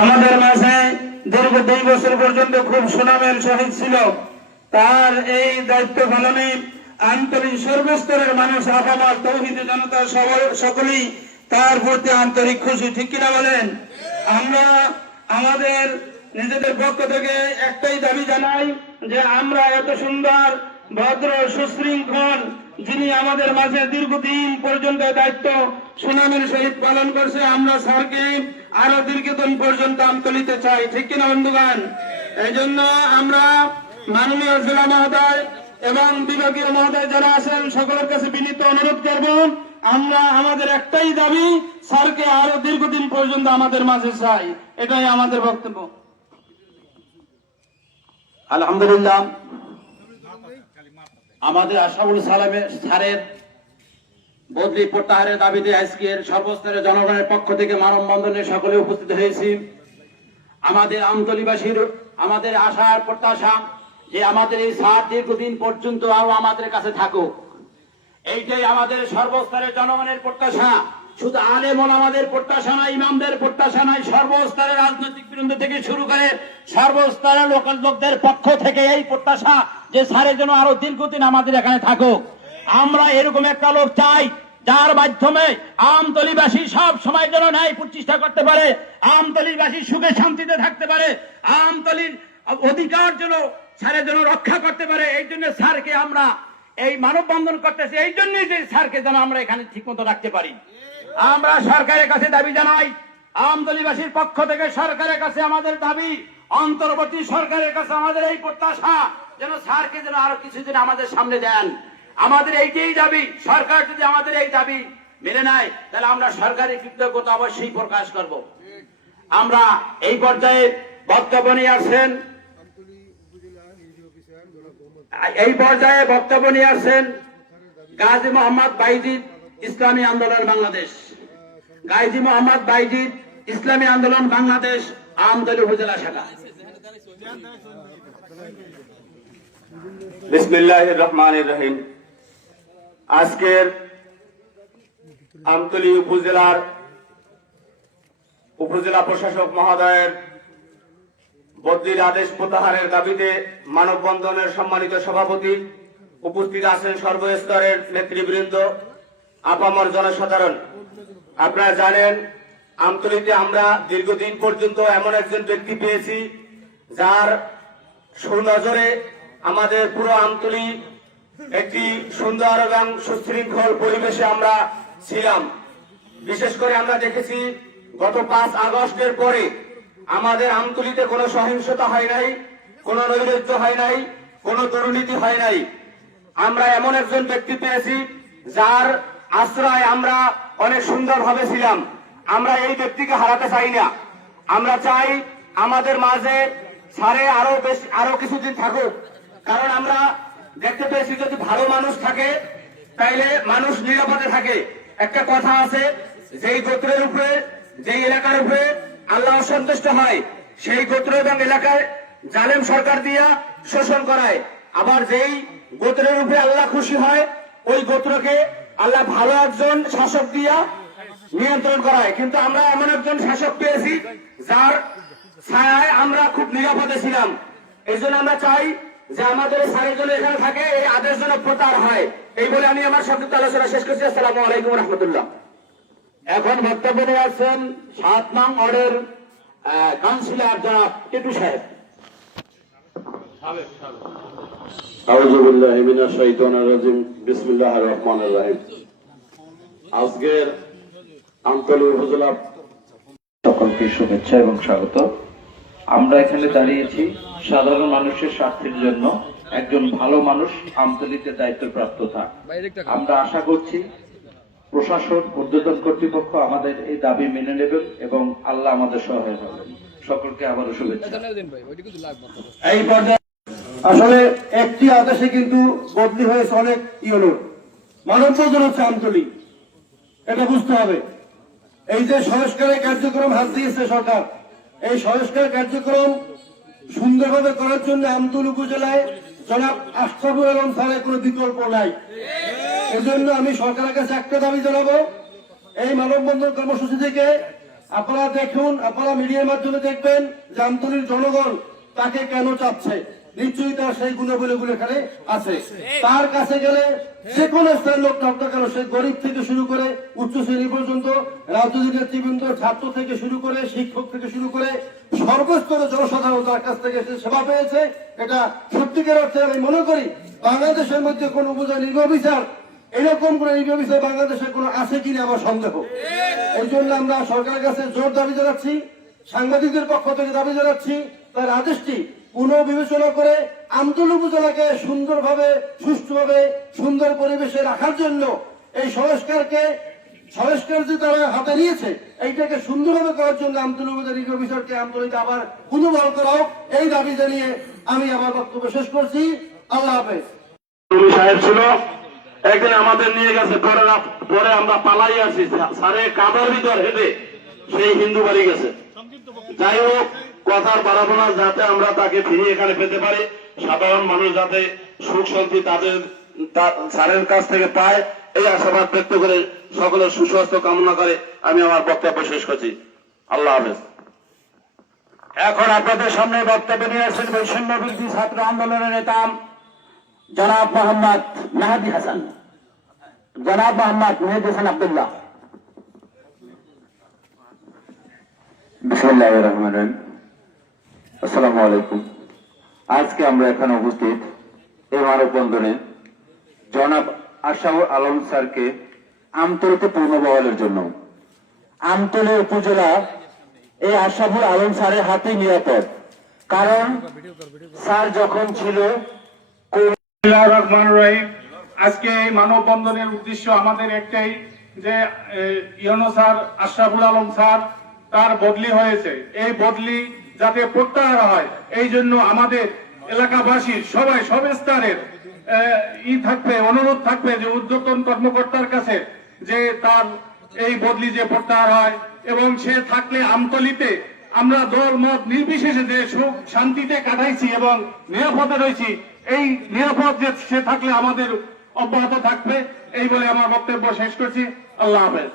আমাদের মাঝে দীর্ঘ দুই বছর পর্যন্ত খুব সুনামের শহীদ ছিল। তার এই দায়িত্ব পালনে আন্তরিক সর্বস্তরের মানুষ আপামার তৌহিদ জনতা সকলেই তার প্রতি আন্তরিক খুশি। ঠিক কিনা বলেন? আমরা আমাদের নিজেদের পক্ষ থেকে একটাই দাবি জানাই যে আমরা এত সুন্দর, ভদ্র, সুশৃঙ্খল যিনি আমাদের মাঝে দীর্ঘদিন পর্যন্ত দায়িত্ব সুনামের সহিত পালন করছে, আমরা স্যারকে আরও দীর্ঘদিন পর্যন্ত আমতলিতে চাই। ঠিক কিনা বন্ধুগান এই জন্য আমরা মাননীয় জেলা মহোদয় এবং বিভাগীয় মহোদয় যারা আছেন, সকলের কাছে বিনীত অনুরোধ করব, আমরা আমাদের একটাই দাবি, স্যারকে আরও দীর্ঘদিন পর্যন্ত আমাদের মাঝে চাই। এটাই আমাদের বক্তব্য। আলহামদুলিল্লাহ। আমাদের আশাবুল সালামের স্যারের বদলি প্রত্যাহারের দাবিতে আজকের সর্বস্তরের জনগণের পক্ষ থেকে মানববন্ধনে সকলে উপস্থিত হয়েছি। আমাদের আমতলিবাসীর, আমাদের আশার প্রত্যাশা যে আমাদের এই সাত দীর্ঘদিন পর্যন্ত আরও আমাদের কাছে থাকুক। এইটাই আমাদের সর্বস্তরের জনগণের প্রত্যাশা। শুধু আলেম আমাদের প্রত্যাশা নয়, ইমামদের প্রত্যাশা নয়, সর্বস্তরের রাজনৈতিক বিরুদ্ধে থেকে শুরু করে সর্বস্তরের লোকাল লোকদের পক্ষ থেকে এই প্রত্যাশা যে সারের জন্য আরও দীর্ঘদিন আমাদের এখানে থাকুক। আমরা এরকম একটা লোক চাই, যার মাধ্যমে আমতলিবাসী সব সময় যেন ন্যায় প্রতিষ্ঠা করতে পারে, আমতলিবাসী সুখে শান্তিতে থাকতে পারে, আমতলির অধিকার যেন স্যারের জন্য রক্ষা করতে পারে, এই জন্য স্যারকে আমরা এই মানববন্ধন করতেছি, এই জন্যই যে স্যারকে যেন আমরা এখানে ঠিক মতো রাখতে পারি। আমরা সরকারের কাছে দাবি জানাই আমদলিবাসীর পক্ষ থেকে সরকারের কাছে আমাদের দাবি অন্তর্বর্তী সরকারের কাছে আমাদের এই প্রত্যাশা যেন স্যারকে যেন আরও কিছুদিন আমাদের সামনে দেন। আমাদের এইটাই দাবি। সরকার যদি আমাদের এই দাবি মেনে নেয়, তাহলে আমরা সরকারি কৃতজ্ঞতা অবশ্যই প্রকাশ করব। আমরা এই পর্যায়ে বক্তব্য নিয়ে আসছেন। এই পর্যায়ে বক্তব্য নিয়ে আসছেন গাজী মোহাম্মদ বাইজিদ ইসলামী আন্দোলন বাংলাদেশ। গাজী মোহাম্মদ বাইজিদ ইসলামী আন্দোলন বাংলাদেশ আমদলী উপজেলা শাখা। রহিম। আজকের আমতলী উপজেলার উপজেলা প্রশাসক মহোদয়ের আদেশ প্রত্যাহারের দাবিতে মানববন্ধনের সম্মানিত সভাপতি উপস্থিত আছেন সর্বস্তরের নেতৃবৃন্দ, আপামর জনসাধারণ। আপনারা জানেন, আমতলীতে আমরা দীর্ঘদিন পর্যন্ত এমন একজন ব্যক্তি পেয়েছি যার সুনজরে আমাদের পুরো আমতলী একটি সুন্দর এবং সুশৃঙ্খল পরিবেশে আমরা ছিলাম। বিশেষ করে আমরা দেখেছি, গত পাঁচ আগস্টের পরে আমাদের আমতলিতে কোনো সহিংসতা হয় নাই, কোনো নৈরাজ্য হয় নাই, কোনো দুর্নীতি হয় নাই। আমরা এমন একজন ব্যক্তি পেয়েছি, যার আশ্রয় আমরা অনেক সুন্দরভাবে ছিলাম। আমরা এই ব্যক্তিকে হারাতে চাই না। আমরা চাই আমাদের মাঝে সারে আরও বেশি আরও কিছুদিন থাকুক। কারণ আমরা দেখতে পেয়েছি যদি ভালো মানুষ থাকে, তাইলে মানুষ নিরাপদে থাকে। একটা কথা আছে, যেই গোত্রের উপরে, যেই এলাকার উপরে আল্লাহ অসন্তুষ্ট হয়, সেই গোত্র এবং এলাকায় জালেম সরকার দিয়া শোষণ করায়। আবার যেই গোত্রের উপরে আল্লাহ খুশি হয়, ওই গোত্রকে আল্লাহ ভালো একজন শাসক দিয়া নিয়ন্ত্রণ করায়। কিন্তু আমরা এমন একজন শাসক পেয়েছি, যার ছায়ায় আমরা খুব নিরাপদে ছিলাম। এই জন্য আমরা চাই যে আমাদের সারের জন্য এখানে থাকে এই আদেশ যেন প্রচার হয়। এই বলে আমি আমার সংক্ষিপ্ত আলোচনা শেষ করছি। আসসালামু আলাইকুম রহমতুল্লাহ। এখন বক্তব্য নিয়ে আসছেন সাত নং ওয়ার্ডের আহ, কাউন্সিলর জনাব টিটু সাহেব। আউযু বিল্লাহি মিনাশ শাইতানির রাজিম। বিসমিল্লাহির রহমানির রহিম। আজকের আমতলী উপজেলা সকলকে শুভেচ্ছা এবং স্বাগত। আমরা এখানে দাঁড়িয়েছি সাধারণ মানুষের স্বার্থের জন্য। একজন ভালো মানুষ আমতলিতে দায়িত্বপ্রাপ্ত থাক। আমরা আশা করছি প্রশাসন, ঊর্ধ্বতন কর্তৃপক্ষ আমাদের এই দাবি মেনে নেবেন এবং আল্লাহ আমাদের সহায় হবেন সকলকে আবারও শুভেচ্ছা। এই পর্যায়ে আসলে একটি আদেশে কিন্তু বদলি হয়েছে অনেক ইউনিট মানববন্ধন হচ্ছে আমতলি। এটা বুঝতে হবে। এই যে সংস্কারের কার্যক্রম হাত দিয়েছে সরকার এই সংস্কার কার্যক্রম সুন্দরভাবে করার জন্য আমতুল উপজেলায় জনাব আশরাফুল আলম স্যারের কোনো বিকল্প নাই। এজন্য আমি সরকারের কাছে একটা দাবি জানাব, এই মানববন্ধন কর্মসূচি থেকে আপনারা দেখুন, আপনারা মিডিয়ার মাধ্যমে দেখবেন যে আমতলির জনগণ তাকে কেন চাচ্ছে নিশ্চয়ই তার সেই গুণাবলীগুলো এখানে আছে। তার কাছে গেলে যে কোনো স্তরের লোক থাকতে কেন সে গরিব থেকে শুরু করে উচ্চ শ্রেণি পর্যন্ত রাজনৈতিক নেতৃবৃন্দ ছাত্র থেকে শুরু করে শিক্ষক থেকে শুরু করে সর্বস্তরের জনসাধারণ তার কাছ থেকে সে সেবা পেয়েছে। এটা সত্যিকার অর্থে আমি মনে করি বাংলাদেশের মধ্যে কোন উপজেলা নির্বাচন এরকম কোন নির্বাচন বিষয় বাংলাদেশে কোনো আছে কিনা আমার সন্দেহ। এই জন্য আমরা সরকারের কাছে জোর দাবি জানাচ্ছি সাংবাদিকদের পক্ষ থেকে দাবি জানাচ্ছি তার আদেশটি পুনঃ বিবেচনা করে আমতল উপজেলাকে সুন্দরভাবে, সুষ্ঠুভাবে সুন্দর পরিবেশে রাখার জন্য এই সংস্কারকে, সংস্কার যে তারা হাতে নিয়েছে, এইটাকে সুন্দরভাবে করার জন্য আমতল উপজেলা নির্বাচন বিষয়কে আমতলিতে আবার পুনর্বহাল করা হোক, এই দাবি জানিয়ে আমি আমার বক্তব্য শেষ করছি। আল্লাহ হাফেজ। সাহেব ছিল, একদিন আমাদের নিয়ে গেছে, পরে পরে আমরা পালাই আছি সারে কাদার ভিতর হেঁটে সেই হিন্দু বাড়ি গেছে। যাই হোক কথার বাড়াবো না, যাতে আমরা তাকে ফিরে এখানে পেতে পারি। সাধারণ মানুষ যাতে সুখ শান্তি তাদের স্যারের কাছ থেকে পায়, এই আশাবাদ ব্যক্ত করে সকলের সুস্বাস্থ্য কামনা করে আমি আমার বক্তব্য শেষ করছি। আল্লাহ হাফেজ। এখন আপনাদের সামনে বক্তব্য নিয়ে আসছেন বৈষম্য বিরোধী ছাত্র আন্দোলনের নেতা জনাব মোহাম্মদ মেহাদি হাসান। জনাব মোহাম্মদ মেহেদি হাসান আবদুল্লাহ। বিসমুল্লাহ রহমান রহিম। আসসালামু আলাইকুম। আজকে আমরা এখানে উপস্থিত এই মানববন্ধনে জনাব আশাউর আলম স্যারকে আমতলিতে পূর্ণবহালের জন্য। আমতলী উপজেলা এই আশাফুল আলম স্যারের হাতে নিরাপদ কারণ স্যার যখন ছিল আজকে এই মানববন্ধনের উদ্দেশ্য আমাদের একটাই যে you know sir Ashraful Alam sir তার বদলি হয়েছে। এই বদলি যাতে প্রত্যাহার হয়। এই জন্য আমাদের এলাকাবাসীর সবাই সব স্তরের ই থাকবে অনুরোধ থাকবে যে উদ্যোতন কর্মকর্তার কাছে যে তার এই বদলি যে প্রত্যাহার হয় এবং সে থাকলে আমতলিতে আমরা দল মত নির্বিশেষে যে সুখ শান্তিতে কাটাইছি এবং নিরাপদে রয়েছি এই নিরাপদ যে সে থাকলে আমাদের অব্যাহত থাকবে এই বলে আমার বক্তব্য শেষ করছি। আল্লাহ হাফেজ।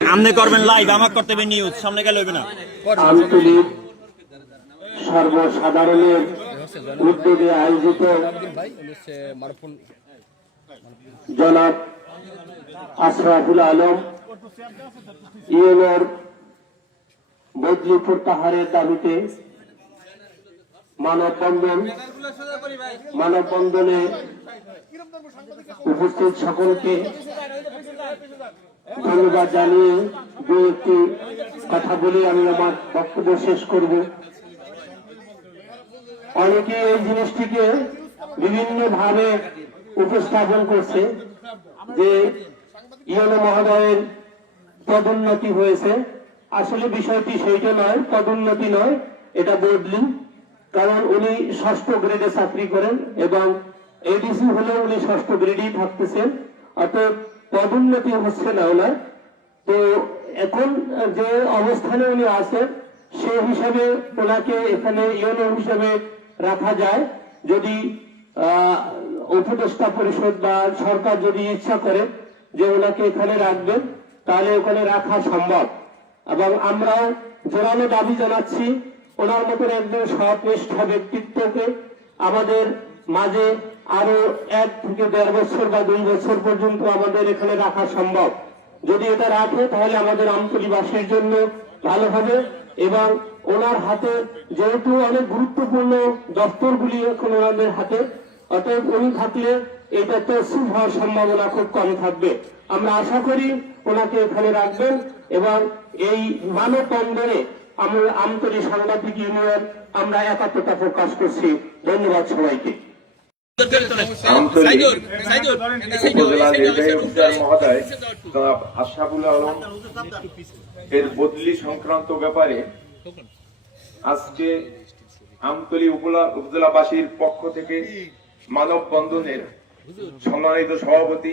আমনে করবেন লাইভ আমার করতে হবে নিউজ সামনে গেলে হবে না। সর্বসাধারণের উদ্যোগে আয়োজিত জনাব আশরাফুল আলম ইউনোর বদলি প্রত্যাহারের দাবিতে মানববন্ধন, মানববন্ধনে উপস্থিত সকলকে ধন্যবাদ জানিয়ে দু একটি কথা বলে আমি আমার বক্তব্য শেষ করব। অনেকে এই জিনিসটিকে বিভিন্ন ভাবে উপস্থাপন করছে যে ইয়নো মহোদয়ের পদোন্নতি হয়েছে। আসলে বিষয়টি সেইটা নয়, পদোন্নতি নয়, এটা বদলি। কারণ উনি ষষ্ঠ গ্রেডে চাকরি করেন এবং এডিসি হলেও উনি ষষ্ঠ গ্রেডেই থাকতেছেন। অর্থাৎ পদোন্নতি হচ্ছে না ওনার। তো এখন যে অবস্থানে উনি আছেন, সে হিসাবে ওনাকে এখানে ইউনো হিসাবে রাখা যায়। যদি উপদেষ্টা পরিষদ বা সরকার যদি ইচ্ছা করে যে ওনাকে এখানে রাখবেন, তাহলে ওখানে রাখা সম্ভব। এবং আমরাও জোরালো দাবি জানাচ্ছি, ওনার মতন একজন সৎনিষ্ঠ ব্যক্তিত্বকে আমাদের মাঝে আরও এক থেকে দেড় বছর বা দুই বছর পর্যন্ত আমাদের এখানে রাখা সম্ভব। যদি এটা রাখে, তাহলে আমাদের আমতলিবাসীর জন্য ভালো হবে। এবং ওনার হাতে যেহেতু অনেক গুরুত্বপূর্ণ দপ্তরগুলি এখন ওনাদের হাতে, অতএব উনি থাকলে এটা তসিল হওয়ার সম্ভাবনা খুব কম থাকবে। আমরা আশা করি ওনাকে এখানে রাখবেন এবং এই মানব বন্ধনে আমরা আমতলী সাংবাদিক ইউনিয়ন আমরা একাত্মতা প্রকাশ করছি। ধন্যবাদ সবাইকে। এর বদলি সংক্রান্ত ব্যাপারে আজকে আমতলী উপজেলাবাসীর পক্ষ থেকে মানববন্ধনের সম্মানিত সভাপতি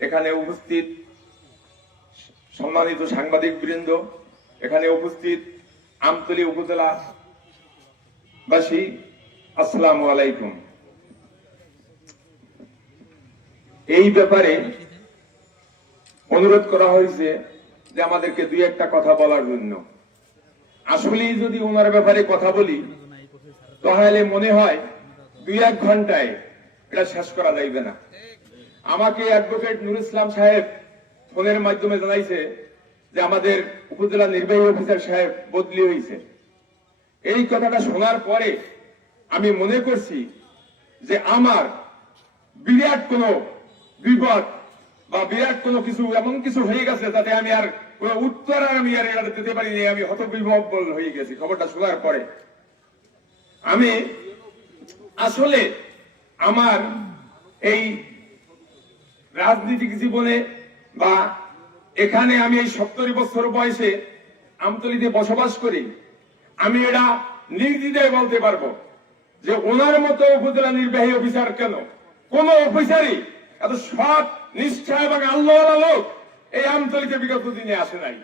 এখানে উপস্থিত সম্মানিত সাংবাদিক বৃন্দ এখানে উপস্থিত আমতলী উপজেলাবাসী আসসালামু আলাইকুম। এই ব্যাপারে অনুরোধ করা হয়েছে যে আমাদেরকে দুই একটা কথা বলার জন্য। আসলেই যদি ওনার ব্যাপারে কথা বলি, তাহলে মনে হয় দুই এক ঘন্টায় এটা শেষ করা যাইবে না। আমাকে অ্যাডভোকেট নুর ইসলাম সাহেব ফোনের মাধ্যমে জানাইছে যে আমাদের উপজেলা নির্বাহী অফিসার সাহেব বদলি হয়েছে এই কথাটা শোনার পরে আমি মনে করছি যে আমার বিরাট কোনো বিপদ বা বিরাট কোনো কিছু, এমন কিছু হয়ে গেছে তাতে আমি আর উত্তর আর আমি আর এটা দিতে পারিনি, আমি হতবিভ্বল হয়ে গেছি, খবরটা শোনার পরে। আমি আসলে আমার এই রাজনৈতিক জীবনে বা এখানে আমি এই সত্তর বছর বয়সে আমতলিতে বসবাস করি, আমি এটা নির্দ্বিধায় বলতে পারব যে ওনার মতো উপজেলা নির্বাহী অফিসার কেন? কোন অফিসারই এত সৎ নিষ্ঠা এবং আল্লাহ লোক এই আমতলিতে বিগত দিনে আসে নাই।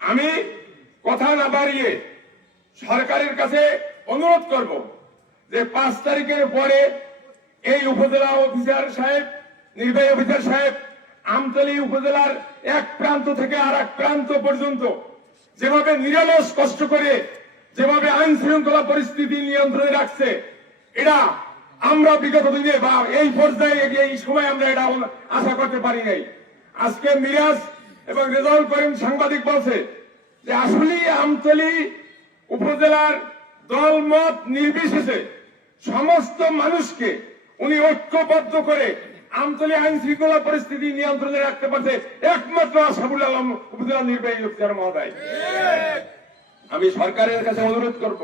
আমি কথা না বাড়িয়ে সরকারের কাছে অনুরোধ করব যে পাঁচ তারিখের পরে এই উপজেলা অফিসার সাহেব নির্বাহী অফিসার সাহেব আমতলী উপজেলার এক প্রান্ত থেকে আর এক প্রান্ত পর্যন্ত যেভাবে নিরলস কষ্ট করে যেভাবে আইন শৃঙ্খলা পরিস্থিতি নিয়ন্ত্রণে রাখছে এটা আমরা বিগত দিনে বা এই পর্যায়ে এই সময় আমরা এটা আশা করতে পারি নাই। আজকে মিরাজ এবং রেজাউল করিম সাংবাদিক বলছে যে আসলেই আমতলী উপজেলার দলমত নির্বিশেষে সমস্ত মানুষকে উনি ঐক্যবদ্ধ করে আমতলী আইন শৃঙ্খলা পরিস্থিতি নিয়ন্ত্রণে রাখতে পারছে একমাত্র আসাবুল আলম উপজেলা নির্বাহী অফিসার মহোদয়। আমি সরকারের কাছে অনুরোধ করব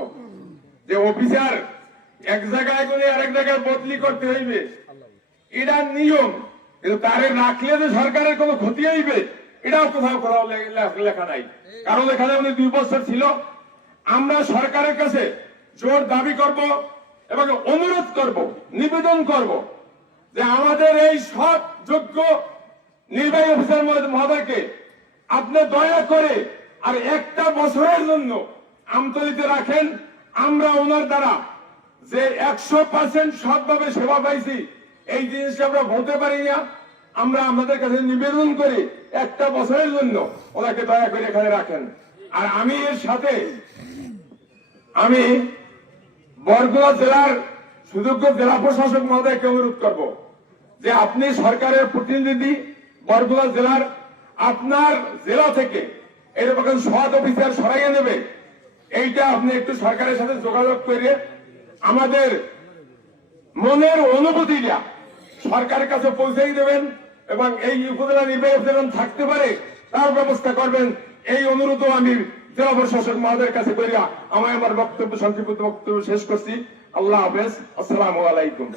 যে অফিসার এক জায়গায় করে আরেক জায়গায় বদলি করতে হইবে। এটা নিয়ম। কিন্তু তারে রাখলে যে সরকারের কোনো ক্ষতি হইবে। এটাও কোথাও কোথাও লেখা নাই। কারণ এখানে উনি দুই বছর ছিল। আমরা সরকারের কাছে জোর দাবি করব এবং অনুরোধ করব, নিবেদন করব যে আমাদের এই সৎ, যোগ্য নির্বাহী অফিসার মহোদয়কে আপনি দয়া করে আর একটা বছরের জন্য আমতলিতে রাখেন। আমরা ওনার দ্বারা যে একশো পার্সেন্ট সৎভাবে সেবা পাইছি, এই জিনিসটা আমরা বলতে পারি না। আমরা আমাদের কাছে নিবেদন করি একটা বছরের জন্য। ওনাকে দয়া করে এখানে রাখেন। আর আমি এর সাথে, আমি বরগুনা জেলার সুযোগ্য জেলা প্রশাসক মহোদয়কে অনুরোধ করব যে আপনি সরকারের প্রতিনিধি বরগুনা জেলার আপনার জেলা থেকে এরকম সৎ অফিসার সরাইয়ে নেবে। এইটা আপনি একটু সরকারের সাথে যোগাযোগ করে আমাদের মনের অনুভূতিটা সরকারের কাছে পৌঁছেই দেবেন এবং এই উপজেলা নির্বাহী যেন থাকতে পারে, তার ব্যবস্থা করবেন। এই অনুরোধ আমি জেলা প্রশাসক মহোদয়ের কাছে করিয়া আমি আমার বক্তব্য, সংক্ষিপ্ত বক্তব্য শেষ করছি। আল্লাহ হাফেজ। আসসালামু আলাইকুম।